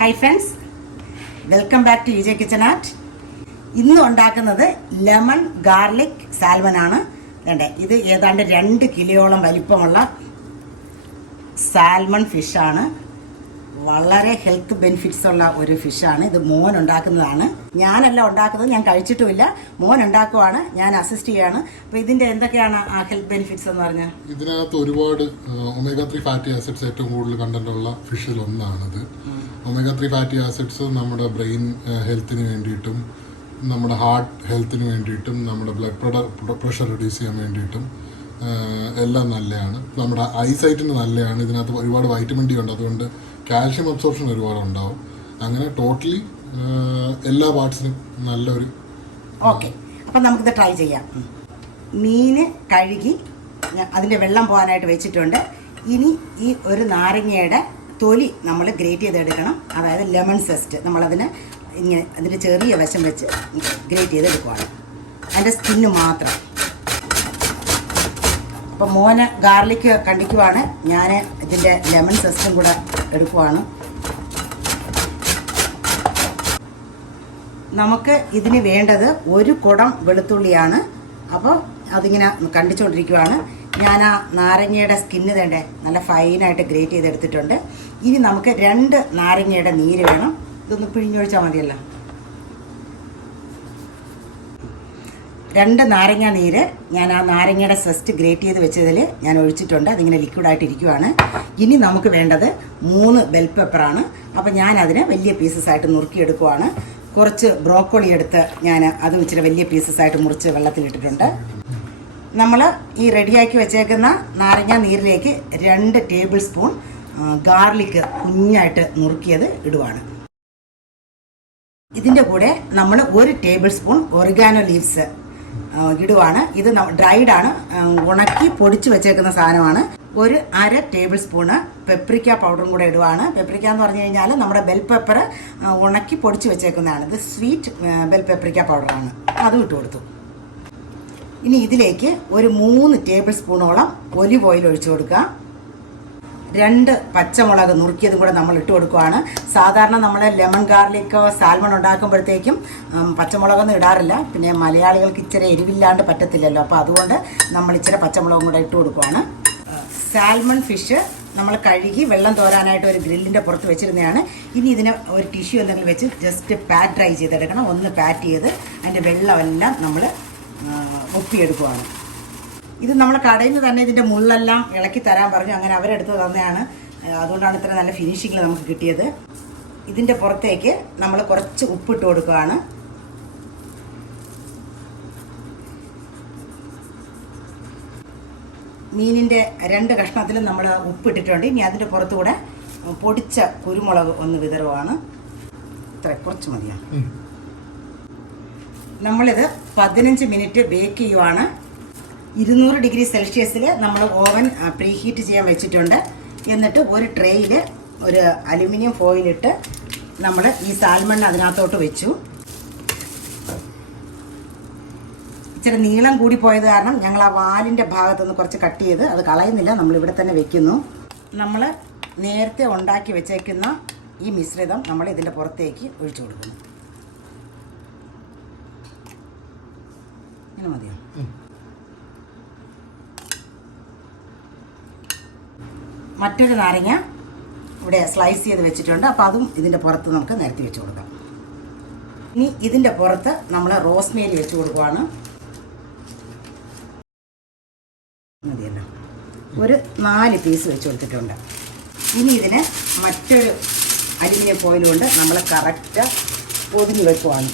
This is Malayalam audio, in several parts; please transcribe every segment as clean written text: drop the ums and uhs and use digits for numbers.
Hi friends, welcome back to EJ kitchen art. ഇന്ന് ഉണ്ടാക്കുന്നത് ലെമൺ ഗാർലിക് സാൽമൺ ആണ്. ഇത് ഏതാണ്ട് 2 കിലോയോളം വലിപ്പമുള്ള സാൽമൺ ഫിഷാണ്. വളരെ ഹെൽത്ത് ബെനിഫിറ്റ്സ് ഉള്ള ഒരു ഫിഷാണ്. ഇത് മോൻ ഉണ്ടാക്കുന്നതാണ്. ഞാനല്ല ഉണ്ടാക്കുന്നത്, ഞാൻ കഴിച്ചിട്ടുമില്ല. മോൻ ഉണ്ടാക്കുവാണ്, ഞാൻ അസിസ്റ്റ് ചെയ്യാണ്. അപ്പോൾ ഇതിൻ്റെ എന്തൊക്കെയാണ് ആ ഹെൽത്ത് ബെനിഫിറ്റ്സ് എന്ന് പറഞ്ഞാൽ? ഇതിനകത്ത് ഒരുപാട് ഒമേഗ 3 ഫാറ്റി ആസിഡ്സ് ഏറ്റവും കൂടുതൽ കണ്ടന്റ് ഉള്ള ഫിഷിൽ ഒന്നാണിത്. ഒമേഗ 3 ഫാറ്റി ആസിഡ്സ് നമ്മുടെ ബ്രെയിൻ ഹെൽത്തിന് വേണ്ടിയിട്ടും നമ്മുടെ ഹാർട്ട് ഹെൽത്തിന് വേണ്ടിയിട്ടും നമ്മുടെ ബ്ലഡ് പ്രഷർ റിഡ്യൂസ് ചെയ്യാൻ വേണ്ടിയിട്ടും എല്ലാം നല്ലതാണ്. നമ്മുടെ ഐസൈറ്റിന് നല്ലതാണ്. ഇതിനകത്ത് ഒരുപാട് വൈറ്റമിൻ ഡി ഉണ്ട്, അതുകൊണ്ട് കാൽഷ്യം അബ്സോർപ്ഷൻ ഒരുപാട് ഉണ്ടാവും. അങ്ങനെ ടോട്ടലി എല്ലാ പാർട്സിനും നല്ലൊരു. ഓക്കെ, അപ്പം നമുക്കിത് ട്രൈ ചെയ്യാം. മീൻ കഴുകി അതിൻ്റെ വെള്ളം പോകാനായിട്ട് വെച്ചിട്ടുണ്ട്. ഇനി ഈ ഒരു നാരങ്ങയുടെ തൊലി നമ്മൾ ഗ്രേറ്റ് ചെയ്തെടുക്കണം. അതായത് ലെമൺ സെസ്റ്റ് നമ്മളതിന് ഇങ്ങനെ അതിൻ്റെ ചെറിയ വശം വെച്ച് ഗ്രേറ്റ് ചെയ്തെടുക്കുവാണ്, അതിൻ്റെ സ്കിന്ന് മാത്രം. അപ്പോൾ മോന് ഗാർലിക് കണ്ടിക്കുവാണ്, ഞാൻ ഇതിൻ്റെ ലെമൺ സെസ്റ്റും കൂടെ എടുക്കുവാണ്. നമുക്ക് ഇതിന് വേണ്ടത് 1 കുടം വെളുത്തുള്ളിയാണ്. അപ്പോൾ അതിങ്ങനെ കണ്ടിച്ചുകൊണ്ടിരിക്കുവാണ്. ഞാൻ ആ നാരങ്ങയുടെ സ്കിന്ന് തേണ്ടേ നല്ല ഫൈനായിട്ട് ഗ്രേറ്റ് ചെയ്തെടുത്തിട്ടുണ്ട്. ഇനി നമുക്ക് 2 നാരങ്ങയുടെ നീര് വേണം. ഇതൊന്ന് പിഴിഞ്ഞൊഴിച്ചാൽ മതിയല്ലോ. 2 നാരങ്ങ നീര് ഞാൻ ആ നാരങ്ങയുടെ സെസ്റ്റ് ഗ്രേറ്റ് ചെയ്ത് വെച്ചതിൽ ഞാൻ ഒഴിച്ചിട്ടുണ്ട്. അതിങ്ങനെ ലിക്വിഡായിട്ട് ഇരിക്കുവാണ്. ഇനി നമുക്ക് വേണ്ടത് 3 ബെൽ പെപ്പറാണ്. അപ്പോൾ ഞാൻ അതിന് വലിയ പീസസായിട്ട് നുറുക്കിയെടുക്കുവാണ്. കുറച്ച് ബ്രോക്കോളി എടുത്ത് ഞാൻ അതും ഇച്ചിരി വലിയ പീസസായിട്ട് മുറിച്ച് വെള്ളത്തിലിട്ടിട്ടുണ്ട്. നമ്മൾ ഈ റെഡിയാക്കി വെച്ചേക്കുന്ന നാരങ്ങ നീരിലേക്ക് 2 ടേബിൾ സ്പൂൺ ഗാർലിക് കുഞ്ഞായിട്ട് നുറുക്കിയത് ഇടുവാണ്. ഇതിൻ്റെ കൂടെ നമ്മൾ 1 ടേബിൾ സ്പൂൺ ഒറിഗാനോ ലീവ്സ് ഇടുവാണ്. ഇത് ഡ്രൈഡ് ആണ്, ഉണക്കി പൊടിച്ച് വെച്ചേക്കുന്ന സാധനമാണ്. 1/2 ടേബിൾ സ്പൂണ് പെപ്രിക്ക പൗഡറും കൂടെ ഇടുവാണ്. പെപ്രിക്ക എന്ന് പറഞ്ഞു കഴിഞ്ഞാൽ നമ്മുടെ ബെൽ പെപ്പർ ഉണക്കി പൊടിച്ച് വെച്ചേക്കുന്നതാണ്. ഇത് സ്വീറ്റ് ബെൽ പെപ്രിക്ക പൗഡറാണ്, അതും ഇട്ട് കൊടുത്തു. ഇനി ഇതിലേക്ക് ഒരു 3 ടേബിൾ സ്പൂണോളം ഒലിവ് ഓയിൽ ഒഴിച്ചു കൊടുക്കുക. 2 പച്ചമുളക് നുറുക്കിയതും കൂടെ നമ്മൾ ഇട്ട് കൊടുക്കുകയാണ്. സാധാരണ നമ്മൾ ലെമൺ ഗാർലിക്കോ സാൽമൺ ഉണ്ടാക്കുമ്പോഴത്തേക്കും പച്ചമുളകൊന്നും ഇടാറില്ല. പിന്നെ മലയാളികൾക്ക് ഇച്ചിരി എരിവില്ലാണ്ട് പറ്റത്തില്ലല്ലോ, അപ്പോൾ അതുകൊണ്ട് നമ്മൾ ഇച്ചിരി പച്ചമുളകും കൂടെ ഇട്ട് കൊടുക്കുകയാണ്. സാൽമൺ ഫിഷ് നമ്മൾ കഴുകി വെള്ളം തോരാനായിട്ട് ഒരു ഗ്രില്ലിൻ്റെ പുറത്ത് വെച്ചിരുന്നതാണ്. ഇനി ഇതിനെ ഒരു ടിഷ്യൂ എന്തെങ്കിലും വെച്ച് ജസ്റ്റ് പാറ്റ് ഡ്രൈ ചെയ്തെടുക്കണം. ഒന്ന് പാറ്റ് ചെയ്ത് അതിൻ്റെ വെള്ളമെല്ലാം നമ്മൾ ഒപ്പിയെടുക്കുകയാണ്. ഇത് നമ്മൾ കടയിൽ നിന്ന് തന്നെ ഇതിൻ്റെ മുള്ളെല്ലാം ഇളക്കി തരാൻ പറഞ്ഞു. അങ്ങനെ അവരെടുത്ത് തന്നെയാണ്. അതുകൊണ്ടാണ് ഇത്ര നല്ല ഫിനിഷിങ്ങിൽ നമുക്ക് കിട്ടിയത്. ഇതിൻ്റെ പുറത്തേക്ക് നമ്മൾ കുറച്ച് ഉപ്പിട്ട് കൊടുക്കുകയാണ്. മീനിൻ്റെ 2 കഷ്ണത്തിലും നമ്മൾ ഉപ്പിട്ടിട്ടുണ്ട്. ഇനി അതിൻ്റെ പുറത്തുകൂടെ പൊടിച്ച കുരുമുളക് ഒന്ന് വിതറുവാണ്. ഇത്ര കുറച്ച് മതിയാണ്. നമ്മളിത് 15 മിനിറ്റ് ബേക്ക് ചെയ്യുവാണ്. 200 ഡിഗ്രി സെൽഷ്യസിൽ നമ്മൾ ഓവൻ പ്രീ ഹീറ്റ് ചെയ്യാൻ വെച്ചിട്ടുണ്ട്. എന്നിട്ട് ഒരു ട്രേയിൽ ഒരു അലുമിനിയം ഫോയിലിട്ട് നമ്മൾ ഈ സാൽമൺ അതിനകത്തോട്ട് വെച്ചു. ഇച്ചിരി നീളം കൂടി പോയത് കാരണം ഞങ്ങൾ ആ വാലിൻ്റെ ഭാഗത്തുനിന്ന് കുറച്ച് കട്ട് ചെയ്ത് അത് കളയുന്നില്ല, നമ്മളിവിടെ തന്നെ വെക്കുന്നു. നമ്മൾ നേരത്തെ ഉണ്ടാക്കി വെച്ചേക്കുന്ന ഈ മിശ്രിതം നമ്മൾ ഇതിൻ്റെ പുറത്തേക്ക് ഒഴിച്ചു കൊടുക്കുന്നു. ഇങ്ങനെ മതിയോ? മറ്റൊരു നാരങ്ങ ഇവിടെ സ്ലൈസ് ചെയ്ത് വെച്ചിട്ടുണ്ട്. അപ്പോൾ അതും ഇതിൻ്റെ പുറത്ത് നമുക്ക് നിരത്തി വെച്ച് കൊടുക്കാം. ഇനി ഇതിൻ്റെ പുറത്ത് നമ്മൾ റോസ്മേരി വെച്ച് കൊടുക്കുവാണ്. മതിയല്ലോ, ഒരു 4 പീസ് വെച്ച് കൊടുത്തിട്ടുണ്ട്. ഇനി ഇതിന് മറ്റൊരു അലുമിനിയം ഫോയിൽ കൊണ്ട് നമ്മൾ കറക്റ്റ് പൊതിഞ്ഞ് വെക്കുവാണ്.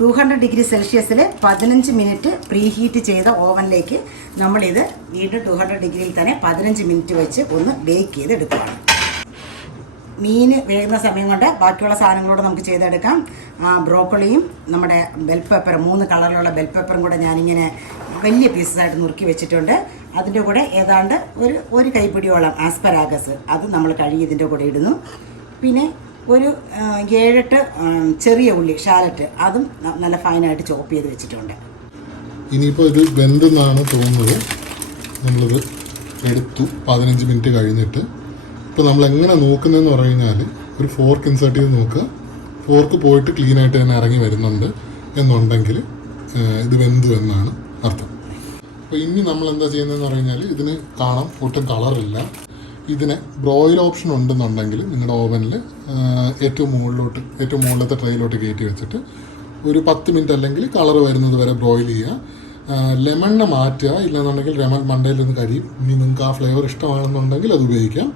200 ഡിഗ്രി സെൽഷ്യസിൽ 15 മിനിറ്റ് പ്രീ ഹീറ്റ് ചെയ്ത ഓവനിലേക്ക് നമ്മളിത് വീണ്ടും 200 ഡിഗ്രിയിൽ തന്നെ 15 മിനിറ്റ് വെച്ച് ഒന്ന് ബേക്ക് ചെയ്തെടുക്കുകയാണ്. മീൻ വേകുന്ന സമയം കൊണ്ട് ബാക്കിയുള്ള സാധനങ്ങളോട് നമുക്ക് ചെയ്തെടുക്കാം. ബ്രോക്കോളിയും നമ്മുടെ ബെൽ പെപ്പർ 3 കളറിലുള്ള ബെൽ പെപ്പറും കൂടെ ഞാനിങ്ങനെ വലിയ പീസസായിട്ട് നുറുക്കി വെച്ചിട്ടുണ്ട്. അതിൻ്റെ കൂടെ ഏതാണ്ട് ഒരു കൈപ്പിടിയോളം ആസ്പരാഗസ് അത് നമ്മൾ കഴുകി ഇതിൻ്റെ കൂടെ ഇടുന്നു. പിന്നെ ഒരു 7-8 ചെറിയ ഉള്ളി ഷാലറ്റ് അതും നല്ല ഫൈനായിട്ട് ചോപ്പ് ചെയ്ത് വെച്ചിട്ടുണ്ട്. ഇനിയിപ്പോൾ ഇത് വെന്തെന്നാണ് തോന്നുന്നത്. നമ്മളിത് എടുത്തു 15 മിനിറ്റ് കഴിഞ്ഞിട്ട്. ഇപ്പോൾ നമ്മൾ എങ്ങനെ നോക്കുന്നതെന്ന് പറഞ്ഞു കഴിഞ്ഞാൽ ഒരു ഫോർക്ക് ഇൻസേർട്ട് ചെയ്ത് നോക്കുക. ഫോർക്ക് പോയിട്ട് ക്ലീൻ ആയിട്ട് തന്നെ ഇറങ്ങി വരുന്നുണ്ട് എന്നുണ്ടെങ്കിൽ ഇത് വെന്തു എന്നാണ് അർത്ഥം. അപ്പോൾ ഇനി നമ്മൾ എന്താ ചെയ്യുന്നതെന്ന് പറഞ്ഞാൽ ഇതിന് കാണാം ഒട്ടും കളറില്ല. ഇതിന് ബ്രോയിൽ ഓപ്ഷൻ ഉണ്ടെന്നുണ്ടെങ്കിൽ നിങ്ങളുടെ ഓവനിൽ ഏറ്റവും മുകളിലത്തെ ട്രെയിലോട്ട് കയറ്റി വെച്ചിട്ട് ഒരു 10 മിനിറ്റ് അല്ലെങ്കിൽ കളർ വരുന്നത് വരെ ബ്രോയിൽ ചെയ്യുക. ലെമണിനെ മാറ്റുക, ഇല്ലെന്നുണ്ടെങ്കിൽ ലെമൺ മണ്ടയിൽ നിന്ന് കരിയും. ഇനി നിങ്ങൾക്ക് ആ ഫ്ലേവർ ഇഷ്ടമാണെന്നുണ്ടെങ്കിൽ അത് ഉപയോഗിക്കാം.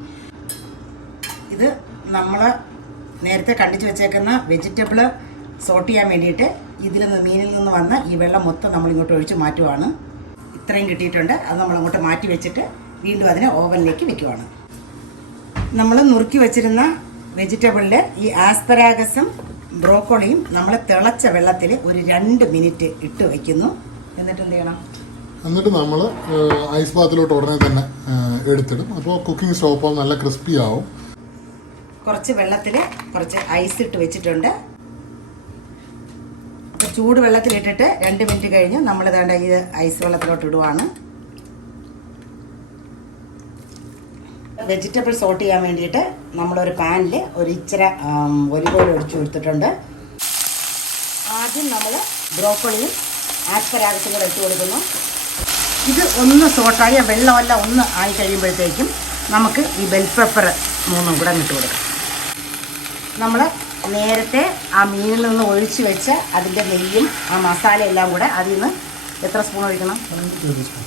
ഇത് നമ്മൾ നേരത്തെ കണ്ടിച്ച് വെച്ചേക്കുന്ന വെജിറ്റബിൾ സോട്ട് ചെയ്യാൻ വേണ്ടിയിട്ട് മീനിൽ നിന്ന് വന്ന ഈ വെള്ളം മൊത്തം നമ്മളിങ്ങോട്ട് ഒഴിച്ച് മാറ്റുവാണ്. ഇത്രയും കിട്ടിയിട്ടുണ്ട്. അത് നമ്മളങ്ങോട്ട് മാറ്റി വെച്ചിട്ട് വീണ്ടും അതിനെ ഓവനിലേക്ക് വെക്കുവാണ്. നമ്മൾ നുറുക്കി വെച്ചിരുന്ന വെജിറ്റബിളിൽ ഈ ആസ്പരാഗസും ബ്രോക്കോളിയും നമ്മൾ തിളച്ച വെള്ളത്തിൽ ഒരു 2 മിനിറ്റ് ഇട്ട് വയ്ക്കുന്നു. എന്നിട്ട് എന്ത് ചെയ്യണം? എന്നിട്ട് നമ്മൾ ഐസ് ബാത്തിലോട്ട് ഉടനെ തന്നെ എടുത്തിടും. അപ്പോൾ കുക്കിംഗ് സ്റ്റോപ്പ് നല്ല ക്രിസ്പി ആവും. കുറച്ച് വെള്ളത്തിൽ കുറച്ച് ഐസ് ഇട്ട് വെച്ചിട്ടുണ്ട്. അപ്പോൾ ചൂട് വെള്ളത്തിലിട്ടിട്ട് 2 മിനിറ്റ് കഴിഞ്ഞ് നമ്മൾ വേണ്ട ഈ ഐസ് വെള്ളത്തിലോട്ട് ഇടുവാണ്. വെജിറ്റബിൾ സോട്ട് ചെയ്യാൻ വേണ്ടിയിട്ട് നമ്മളൊരു പാനിൽ ഒരു ഇച്ചിരി ഒലിവ് ഓയിൽ ഒഴിച്ചു കൊടുത്തിട്ടുണ്ട്. ആദ്യം നമ്മൾ ബ്രോക്കോളിയും ആസ്പരാഗസും കൂടെ ഇട്ട് കൊടുക്കുന്നു. ഇത് ഒന്ന് സോട്ടായി വെള്ളമെല്ലാം ഒന്ന് ആയി കഴിയുമ്പോഴത്തേക്കും നമുക്ക് ഈ ബെൽ പെപ്പർ 3 കൂടെ ഇട്ട് കൊടുക്കാം. നമ്മൾ നേരത്തെ ആ മീനിൽ നിന്ന് ഒഴിച്ച് വെച്ച അതിൻ്റെ നെയ്യും ആ മസാല എല്ലാം കൂടെ അതിൽ നിന്ന് എത്ര സ്പൂൺ ഒഴിക്കണം?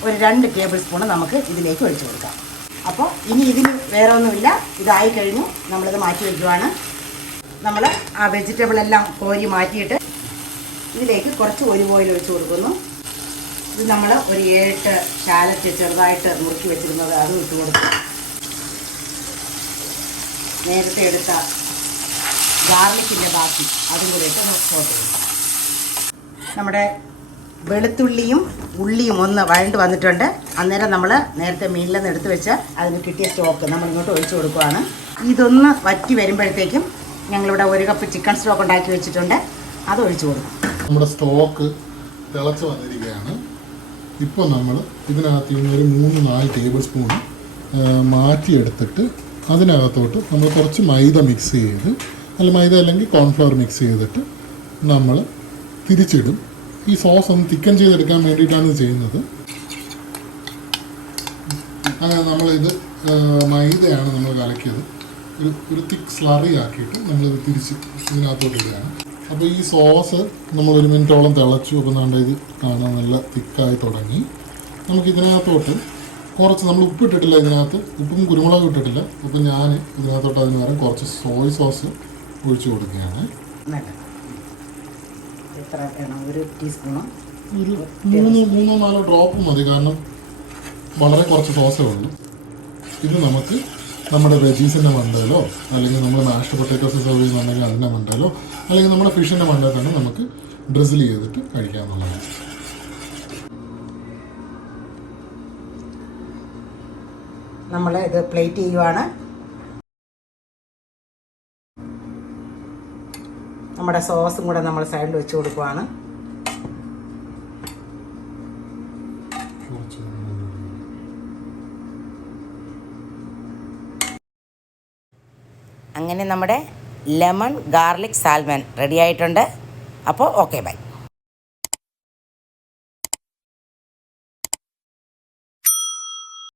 ഒരു 2 ടേബിൾ സ്പൂൺ നമുക്ക് ഇതിലേക്ക് ഒഴിച്ച് കൊടുക്കാം. അപ്പോൾ ഇനി ഇതിന് വേറെ ഒന്നുമില്ല. ഇതായി കഴിഞ്ഞു നമ്മളിത് മാറ്റി വയ്ക്കുവാണ്. നമ്മൾ ആ വെജിറ്റബിൾ എല്ലാം കോരി മാറ്റിയിട്ട് ഇതിലേക്ക് കുറച്ച് ഒലിവ് ഓയിൽ ഒഴിച്ച് കൊടുക്കുന്നു. ഇത് നമ്മൾ ഒരു 7 ഷാലറ്റ് ചെറുതായിട്ട് മുറുക്കി വെച്ചിരുന്നത് അതും ഇട്ട് കൊടുക്കും. നേരത്തെ എടുത്ത ഗാർലിക്കിൻ്റെ ബാക്കി അതും കൂടെ ഇട്ട് സോട്ട് ചെയ്യും. നമ്മുടെ വെളുത്തുള്ളിയും ഉള്ളിയും ഒന്ന് വഴണ്ട് വന്നിട്ടുണ്ട്. അന്നേരം നമ്മൾ നേരത്തെ മീനിൽ നിന്ന് എടുത്ത് വെച്ച് അതിന് കിട്ടിയ സ്റ്റോക്ക് നമ്മൾ ഇങ്ങോട്ട് ഒഴിച്ചു കൊടുക്കുകയാണ്. ഇതൊന്ന് വറ്റി വരുമ്പോഴത്തേക്കും ഞങ്ങളിവിടെ 1 കപ്പ് ചിക്കൻ സ്റ്റോക്ക് ഉണ്ടാക്കി വെച്ചിട്ടുണ്ട്. അത് ഒഴിച്ചു കൊടുക്കും. നമ്മുടെ സ്റ്റോക്ക് തിളച്ച് വന്നിരിക്കുകയാണ്. ഇപ്പോൾ നമ്മൾ ഇതിനകത്ത് നിന്ന് ഒരു 3-4 ടേബിൾ സ്പൂൺ മാറ്റിയെടുത്തിട്ട് അതിനകത്തോട്ട് നമ്മൾ കുറച്ച് മൈദ മിക്സ് ചെയ്ത്, മൈദ അല്ലെങ്കിൽ കോൺഫ്ലവർ മിക്സ് ചെയ്തിട്ട് നമ്മൾ തിരിച്ചിടും. ഈ സോസ് ഒന്ന് തിക്കൻ ചെയ്തെടുക്കാൻ വേണ്ടിയിട്ടാണ് ഇത് ചെയ്യുന്നത്. അങ്ങനെ നമ്മളിത് മൈദയാണ് നമ്മൾ കലക്കിയത്. ഒരു തിക്ക് സ്ലറി ആക്കിയിട്ട് നമ്മളിത് തിരിച്ച് ഇതിനകത്തോട്ട് ഇടുകയാണ്. അപ്പോൾ ഈ സോസ് നമ്മൾ 1 മിനിറ്റോളം തിളച്ചു. അപ്പോൾ നമ്മുടെ ഇത് കാണാൻ നല്ല തിക്കായി തുടങ്ങി. നമുക്ക് ഇതിനകത്തോട്ട് കുറച്ച് നമ്മൾ ഉപ്പിട്ടിട്ടില്ല, ഇതിനകത്ത് ഉപ്പും കുരുമുളകും ഇട്ടിട്ടില്ല. അപ്പോൾ ഞാൻ ഇതിനകത്തോട്ട് അതിന് പകരം കുറച്ച് സോയ് സോസ് ഒഴിച്ചു കൊടുക്കുകയാണ്. എത്ര വേണം? 1 ടീസ്പൂണോ? ഒരു 3-4 ഡ്രോപ്പ് മതി. കാരണം വളരെ കുറച്ച് സോസേ ഉള്ളൂ. ഇത് നമുക്ക് നമ്മുടെ വെജീസിൻ്റെ മണ്ടയിലോ അല്ലെങ്കിൽ നമ്മൾ മാഷ്ഡ് പൊട്ടാറ്റോസ് സെർവ് ചെയ്യുന്നുണ്ടെങ്കിൽ അതിൻ്റെ മണ്ടയിലോ അല്ലെങ്കിൽ നമ്മുടെ ഫിഷിൻ്റെ മണ്ടയിൽ തന്നെ നമുക്ക് ഡ്രിസിൽ ചെയ്തിട്ട് കഴിക്കാമെന്നുള്ളതാണ്. നമ്മൾ ഇത് പ്ലേറ്റ് ചെയ്യുവാണ്. നമ്മുടെ സോസും കൂടെ നമ്മൾ സൈഡിൽ വെച്ച് കൊടുക്കുവാണ്. അങ്ങനെ നമ്മുടെ ലെമൺ ഗാർലിക് സാൽമൺ റെഡി ആയിട്ടുണ്ട്. അപ്പോൾ ഓക്കെ ബൈ.